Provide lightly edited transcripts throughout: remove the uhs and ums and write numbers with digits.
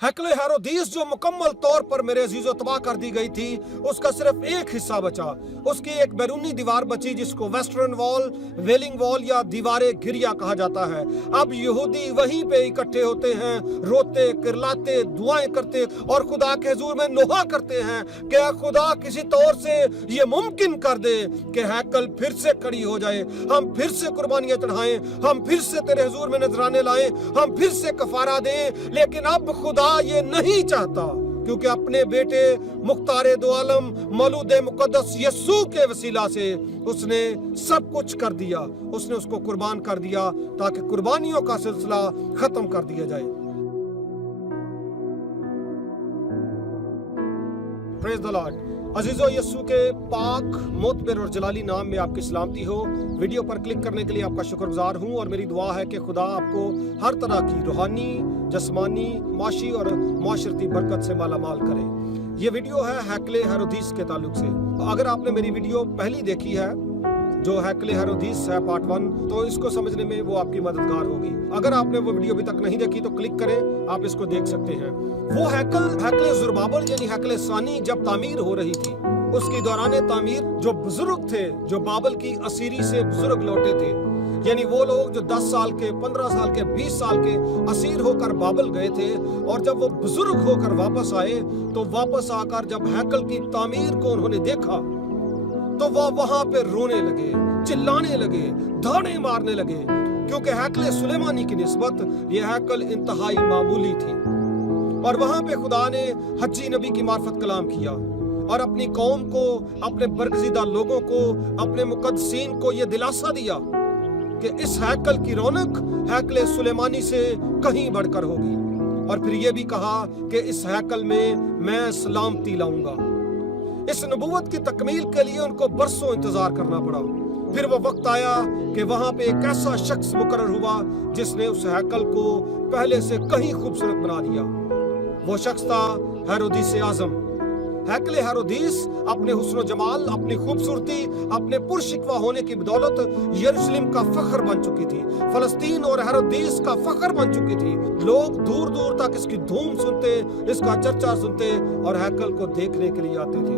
हैकल हेरोदीस जो मुकम्मल तौर पर मेरे अजीजों तबाह कर दी गई थी, उसका सिर्फ एक हिस्सा बचा। उसकी एक बैरूनी दीवार बची जिसको वेस्टर्न वॉल, वेलिंग वॉल या दीवारे गिरिया कहा जाता है। अब यहूदी वहीं पे इकट्ठे होते हैं, रोते, किरलाते, दुआएं करते और खुदा के हुजूर में नोहा करते हैं कि खुदा किसी तौर से ये मुमकिन कर दे कि हैकल फिर से खड़ी हो जाए, हम फिर से कुर्बानियां चढ़ाएं, हम फिर से तेरे हुजूर में नजराने लाएं, हम फिर से कफारा दें। लेकिन अब खुदा ये नहीं चाहता, क्योंकि अपने बेटे मुख्तारे दो आलम मौलूद मुकद्दस यस्सू के वसीला से उसने सब कुछ कर दिया। उसने उसको कुर्बान कर दिया ताकि कुर्बानियों का सिलसिला खत्म कर दिया जाए। Praise the lord. अजीजों, यस्सू के पाक, मोतबर और जलाली नाम में आपकी सलामती हो। वीडियो पर क्लिक करने के लिए आपका शुक्रगुजार हूँ और मेरी दुआ है कि खुदा आपको हर तरह की रूहानी, जस्मानी, माशी और माशरती बरकत से मालामाल करे। ये वीडियो है हैकल हेरोदीस के ताल्लुक से। अगर आपने मेरी वीडियो पहली देखी है जो हैकल हेरोदीस है पार्ट 1, तो इसको समझने में वो आपकी मददगार होगी। अगर आपने वो वीडियो अभी तक नहीं देखी तो क्लिक करें, आप इसको देख सकते हैं। वो हैकल ज़ुरबाबल यानी हैकल सानी जब तामीर हो रही थी, उसकी दौरान तामीर जो बुजुर्ग थे, जो बाबल की असीरी से बुजुर्ग लौटे थे, यानी वो लोग जो 10 साल के, 15 साल के, 20 साल के असीर होकर बाबल गए थे, और जब वो बुजुर्ग होकर वापस आए तो वापस आकर जब हैकल की तामीर को उन्होंने देखा तो वो वहां पे रोने लगे, चिल्लाने लगे, धाड़े मारने लगे, क्योंकि हैकल सुलेमानी की निस्बत ये हैकल इंतहाई मामूली थी। और वहां पे खुदा ने हज्जी नबी की मार्फत कलाम किया और अपनी कौम को, अपने बरगज़ीदा लोगों को, अपने मुकद्दसीन को ये दिलासा दिया कि इस हैकल की रौनक हैकल सुलेमानी से कहीं बढ़कर होगी। और फिर ये भी कहा कि इस हैकल में मैं सलामती लाऊंगा। इस नबूवत की तकमील के लिए उनको बरसों इंतजार करना पड़ा। फिर वो वक्त आया कि वहां पे एक ऐसा शख्स मुकर्रर हुआ जिसने उस हैकल को पहले से कहीं खूबसूरत बना दिया। वो शख्स था हेरोदीस आज़म। हैकल हेरोदीस अपने हुस्न जमाल, अपनी खूबसूरती, अपने पुरशिकवा होने की बदौलत यरूशलेम का फख्र बन चुकी थी, फलस्तीन और हेरोदीस का फख्र बन चुकी थी। लोग दूर दूर तक इसकी धूम सुनते, इसका चर्चा सुनते और हैकल को देखने के लिए आते थे।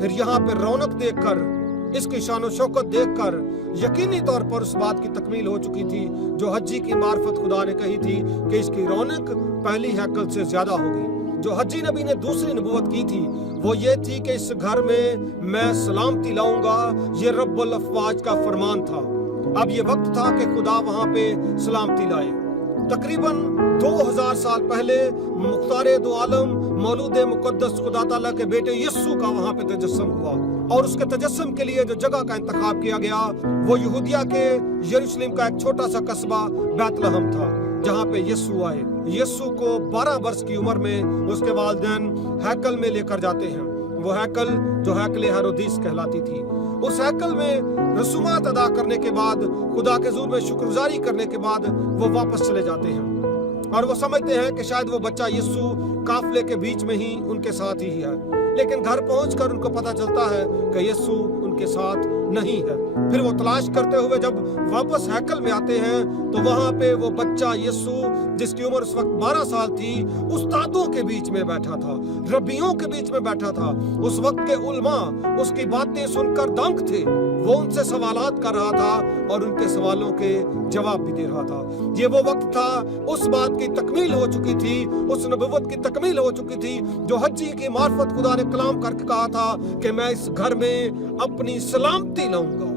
फिर यहाँ पे रौनक देखकर, इसकी शान शौकत देखकर यकीनी तौर पर उस बात की तकमील हो चुकी थी जो हज्जी की मार्फत खुदा ने कही थी कि इसकी रौनक पहली हैकल से ज्यादा होगी। जो हज्जी नबी ने दूसरी नबूवत की थी वो ये थी कि इस घर में मैं सलामती लाऊंगा। ये रब्बुल अफ़वाज का फरमान था। अब ये वक्त था कि खुदा वहां पे सलामती लाए। तकरीबन 2000 साल पहले मुख्तारे दो आलम मौलूद मुकद्दस खुदा ताला के बेटे यस्सू का वहां पे तजस्सुम हुआ, और उसके तजस्सुम के लिए जो जगह का इंतखाब किया गया वो यहूदिया के यरूशलेम का एक छोटा सा कस्बा बैतलहम था, जहाँ पे यस्सू आए। यस्सू को 12 वर्ष की उम्र में उसके वालिदैन हैकल में लेकर जाते हैं। वो हैकल जो हैकल हेरोदीस कहलाती थी। उस हैकल में रसूमात अदा करने के बाद, खुदा के हुजूर में शुक्रगुजारी करने के बाद वो वापस चले जाते हैं, और वो समझते हैं कि शायद वो बच्चा यस्सू काफले के बीच में ही उनके साथ ही है। लेकिन घर पहुंचकर उनको पता चलता है कि यस्सू उनके साथ नहीं है। फिर वो तलाश करते हुए जब वापस हैकल में आते हैं तो वहां पे वो बच्चा यस्सू, जिसकी उम्र उस वक्त 12 साल थी, उस्तादों के बीच में बैठा था, रब्बियों के बीच में बैठा था। उस वक्त के उलमा उसकी बातें सुनकर दंग थे। वो उनसे सवालात कर रहा था और उनके सवालों के जवाब भी दे रहा था। ये वो वक्त था, उस बात की तकमील हो चुकी थी, उस नबूवत की तकमील हो चुकी थी जो हज्जी की मार्फत खुदा ने कलाम करके कहा था कि मैं इस घर में अपनी सलामती लाऊंगा,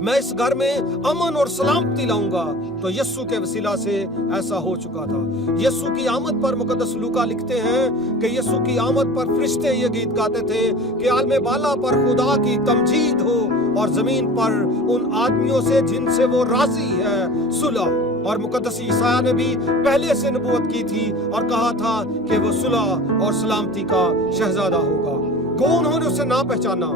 मैं इस घर में अमन और सलामती लाऊंगा। तो यस्सू के वसीला से ऐसा हो चुका था। यस्सू की आमद पर मुकद्दस लूका लिखते हैं कि यस्सू की आमद पर फरिश्ते ये गीत गाते थे कि आलमे बाला पर खुदा की तमजीद हो और जमीन पर उन आदमियों से जिनसे वो राजी है सुलह। और मुकद्दस ईसाया ने भी पहले से नबूवत की थी और कहा था कि वो सुलह और सलामती का शहजादा होगा। गो उन्होंने उसे ना पहचाना,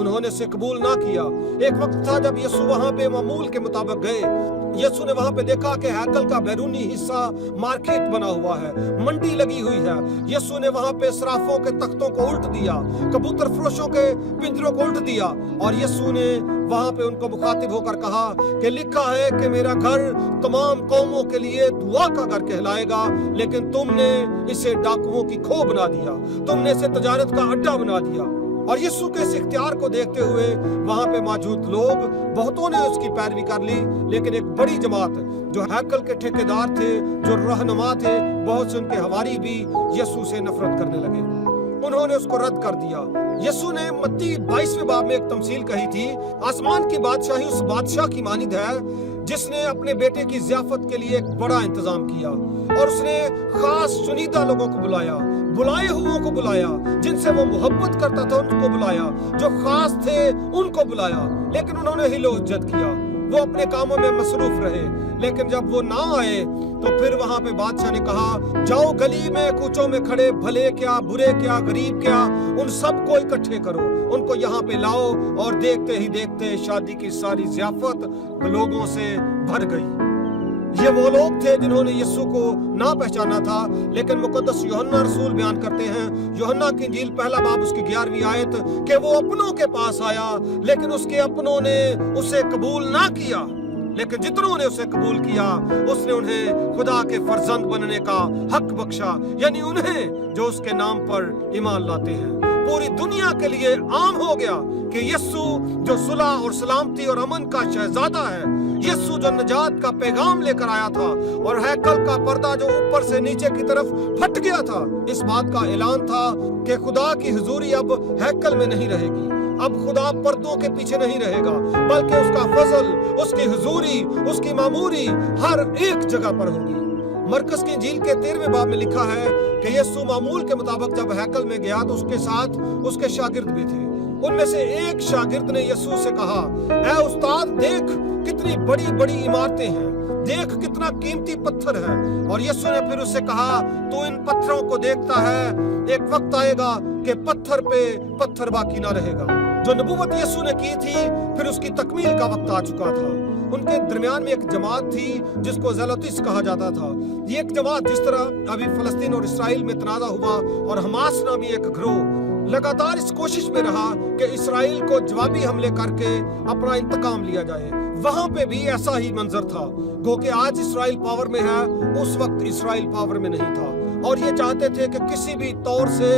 उन्होंने उसे कबूल ना किया। एक वक्त था जब यीशु वहां पे मामूल के मुताबिक गए। यीशु ने वहां पे देखा कि हैकल का बैरूनी हिस्सा मार्केट बना हुआ है, मंडी लगी हुई है। यीशु ने वहां पे सराफों के तख्तों को उल्ट दिया, कबूतर फरोशों के पिंजरों को उल्ट दिया, और यीशु ने वहां पे उनको मुखातिब होकर कहा कि लिखा है कि मेरा घर तमाम कौमों के लिए दुआ का घर कहलाएगा, लेकिन तुमने इसे डाकुओं की खो बना दिया, तुमने इसे तजारत का अड्डा बना दिया। और यीशु के इस इख्तियार को देखते हुए वहां पे मौजूद लोग बहुतों ने उसकी पैरवी कर ली, लेकिन एक बड़ी जमात जो हैकल के ठेकेदार थे, जो रहनुमा थे, बहुत से उनके हवारी भी यीशु से नफरत करने लगे। उन्होंने उसको रद्द कर दिया। यीशु ने मत्ती 22वें बाब में एक तमसील कही थी, आसमान की बादशाही उस बादशाह की मानिद है जिसने अपने बेटे की ज़ियाफत के लिए एक बड़ा इंतजाम किया और उसने खास चुनिंदा लोगों को बुलाया, बुलाए हुओं को बुलाया, जिनसे वो मोहब्बत करता था उनको बुलाया, जो खास थे उनको बुलाया, लेकिन उन्होंने हिलो हुज्जत किया, वो अपने कामों में मसरूफ रहे। लेकिन जब वो ना आए तो फिर वहां पे बादशाह ने कहा, जाओ गली में कूचों में खड़े भले क्या बुरे क्या गरीब क्या, उन सबको इकट्ठे करो, उनको यहाँ पे लाओ। और देखते ही देखते शादी की सारी ज़ियाफत लोगों से भर गई। ये वो लोग थे जिन्होंने यीशु को ना पहचाना था, लेकिन मुकद्दस यूहन्ना रसूल बयान करते हैं, यूहन्ना की इंजील पहला बाब उसकी 11वीं आयत, कि वो अपनों के पास आया लेकिन उसके अपनों ने उसे कबूल ना किया, लेकिन जितनों ने उसे कबूल किया उसने उन्हें खुदा के फर्जंद बनने का हक बख्शा, यानी उन्हें जो उसके नाम पर ईमान लाते हैं। पूरी दुनिया के लिए आम हो गया कि यीशु जो सुलह और सलामती और अमन का शहजादा है, यीशु जो नजात का पैगाम लेकर आया था, और हैकल का पर्दा जो ऊपर से नीचे की तरफ फट गया था, इस बात का ऐलान था कि खुदा की हुजूरी अब हैकल में नहीं रहेगी, अब खुदा पर्दों के पीछे नहीं रहेगा, बल्कि उसका फजल, उसकी हुजूरी, उसकी मामूरी हर एक जगह पर होगी। मरकस की इंजील के 13वें बाब में लिखा है कि यीशु मामूल के मुताबिक जब हैकल में गया तो उसके साथ उसके शागिर्द भी थे। उनमें से एक शागिर्द ने यीशु से कहा, ऐ उस्ताद, देख कितनी बड़ी बड़ी इमारतें हैं, देख कितना कीमती पत्थर है। और यीशु ने फिर उससे कहा, तू इन पत्थरों को देखता है, एक वक्त आएगा कि पत्थर पे पत्थर बाकी ना रहेगा। जो नबूवत यीशु ने की थी, फिर उसकी तकमील का वक्त आ चुका था। उनके दरमियान में एक जमात थी जिसको ज़ेलोतिस कहा जाता था। ये एक जमात, जिस तरह अभी फलस्तीन और इसराइल में तनाज़ा हुआ और हमास नामी एक गिरोह लगातार इस कोशिश में रहा कि इसराइल को जवाबी हमले करके अपना इंतकाम लिया जाए, वहां पे भी ऐसा ही मंजर था। गो कि आज इसराइल पावर में है, उस वक्त इसराइल पावर में नहीं था। और ये चाहते थे कि किसी भी तौर से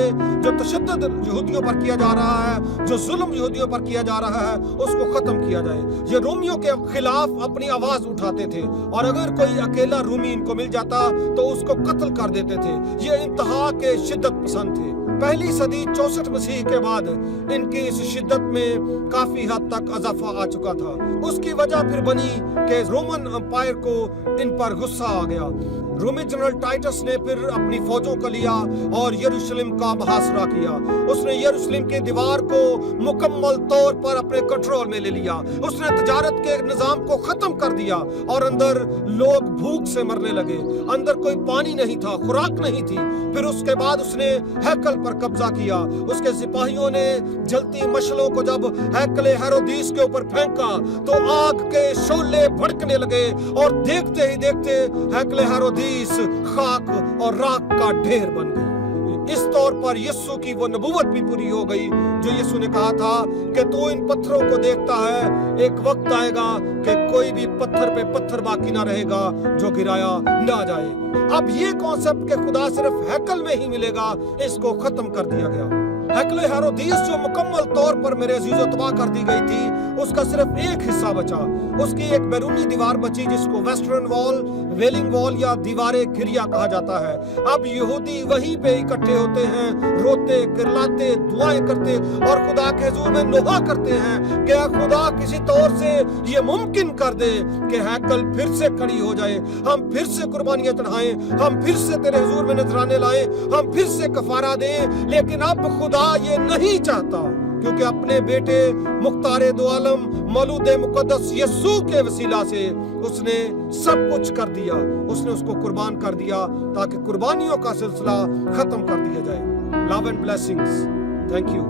जो तशद्दुद यहूदियों पर किया जा रहा है, जो जुल्म यहूदियों पर किया जा रहा है, उसको खत्म किया जाए। ये रोमियों के खिलाफ अपनी आवाज उठाते थे, और अगर कोई अकेला रूमी इनको मिल जाता तो उसको कत्ल कर देते थे। ये इंतहा के शिद्दत पसंद थे। पहली सदी 64 मसीह के बाद इनकी इस शिद्दत में काफी हद तक इजाफा आ चुका था। उसकी वजह फिर बनी कि रोमन एम्पायर को इन पर गुस्सा आ गया। रोमी जनरल टाइटस ने फिर अपनी फौजों को लिया और यरूशलेम का मुहासरा किया। उसने यरूशलेम की दीवार को मुकम्मल तौर पर अपने कंट्रोल में ले लिया। उसने तजारत के निजाम को खत्म कर दिया और अंदर लोग भूख से मरने लगे। अंदर कोई पानी नहीं था, खुराक नहीं थी। फिर उसके बाद उसने हैकल पर कब्जा किया। उसके सिपाहियों ने जलती मशलों को जब हैकल हेरोदीस के ऊपर फेंका तो आग के शोले भड़कने लगे, और देखते ही देखते हैकल हेरोदीस खाक और राख का ढेर बन गई। इस तौर पर यीशु की वो नबूवत भी पूरी हो गई जो यीशु ने कहा था कि तू इन पत्थरों को देखता है, एक वक्त आएगा कि कोई भी पत्थर पे पत्थर बाकी ना रहेगा जो गिराया ना जाए। अब ये कॉन्सेप्ट के खुदा सिर्फ हैकल में ही मिलेगा, इसको खत्म कर दिया गया। हैकल हेरोदीस जो मुकम्मल तौर पर मेरे अजीजों तबाह कर दी गई थी, उसका सिर्फ एक हिस्सा बचा। उसकी एक बैरूनी दीवार बची जिसको वेस्टर्न वॉल, वेलिंग वॉल या दीवारे घिरिया कहा जाता है। अब यहूदी वहीं पे इकट्ठे होते हैं, रोते किरलाते दुआएं करते और खुदा के हुजूर में नोहा करते हैं कि खुदा किसी तौर से ये मुमकिन कर दे कि हैकल फिर से खड़ी हो जाए, हम फिर से कुर्बानियां चढ़ाएं, हम फिर से तेरे हुजूर में नजराने लाएं, हम फिर से कफारा दें। लेकिन अब खुदा ये नहीं चाहता, क्योंकि अपने बेटे मुख्तारे दो आलम मौलूद मुकद्दस यीशु के वसीला से उसने सब कुछ कर दिया। उसने उसको कुर्बान कर दिया ताकि कुर्बानियों का सिलसिला खत्म कर दिया जाए। Love and blessings. Thank you.